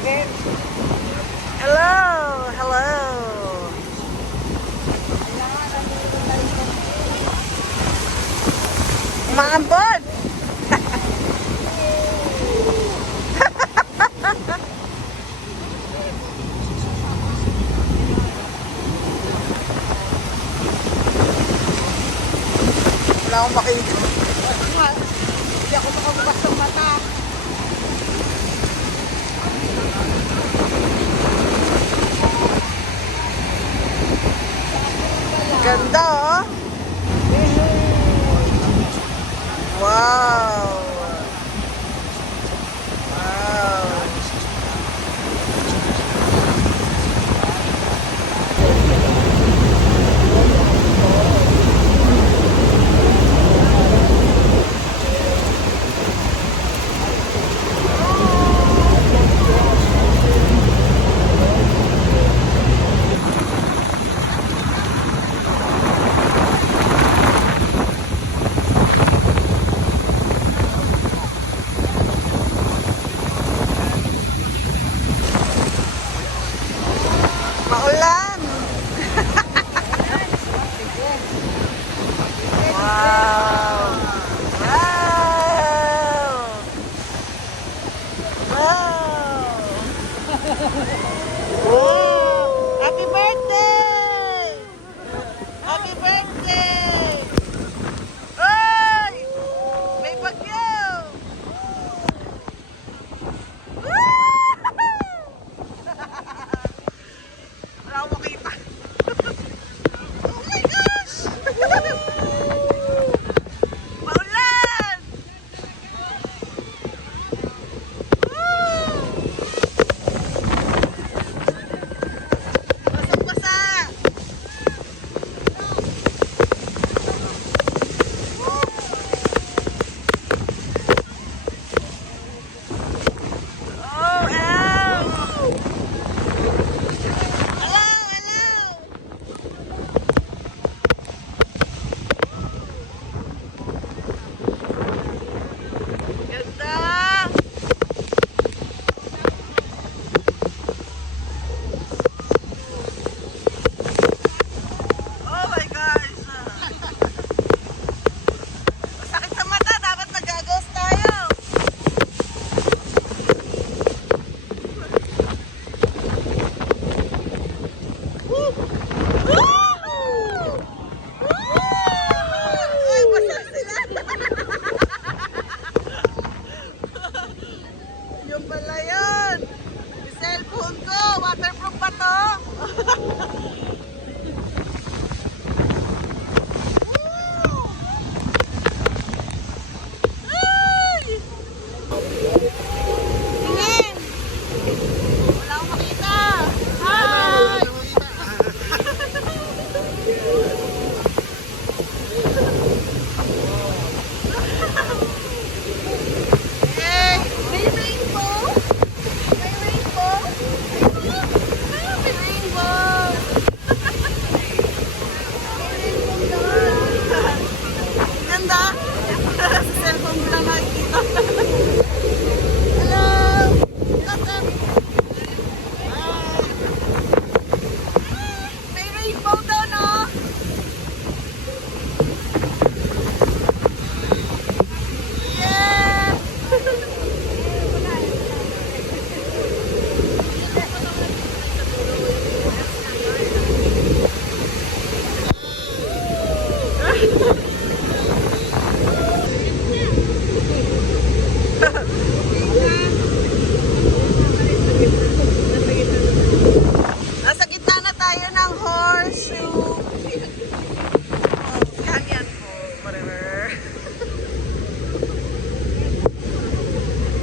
Hello! Hello! Maambon! Wala akong makita. Hindi ako makabukas ng mata. Ganda oh! Wow! Wow! Maulan! Wow! Wow! Wow! Wow! Happy birthday! Happy birthday! Oy! May bagyo! Wala akong makita. Oh my gosh! Maulan! Basang-basa! Oh, ow! Hello, hello! Ganda! Oh my gosh! Masakit sa mata, dapat nag-goggles tayo! Woo! Woo! Ay, basa sila! Yung pala yun! Yung cellphone ko! Waterproof ba to? Ay! Tingin! Wala akong makita! Hi! Yay! May rainbow! May rainbow! Ah, may rainbow! May rainbow doon! Ganda! Sa cellphone ko lang nakikita. Hello! What's up? Hi! May rainbow daw, no? Yeah! Nasa gitna na tayo ng horseshoe canyon falls, whatever.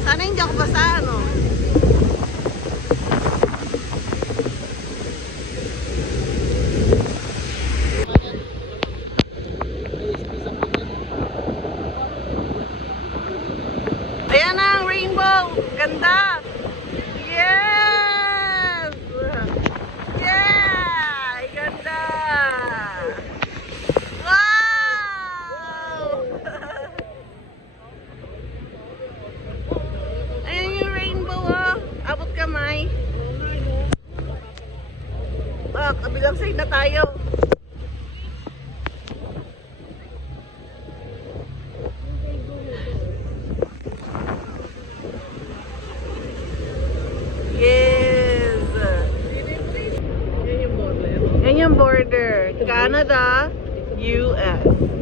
Sana hindi ako basa, ano? Ayan na ang rainbow! Ganda! Yes! Yeah! Ganda! Wow! Ayan yung rainbow, oh! Abot kamay. Outside na tayo. Yes! Yan yung border. Canada, US.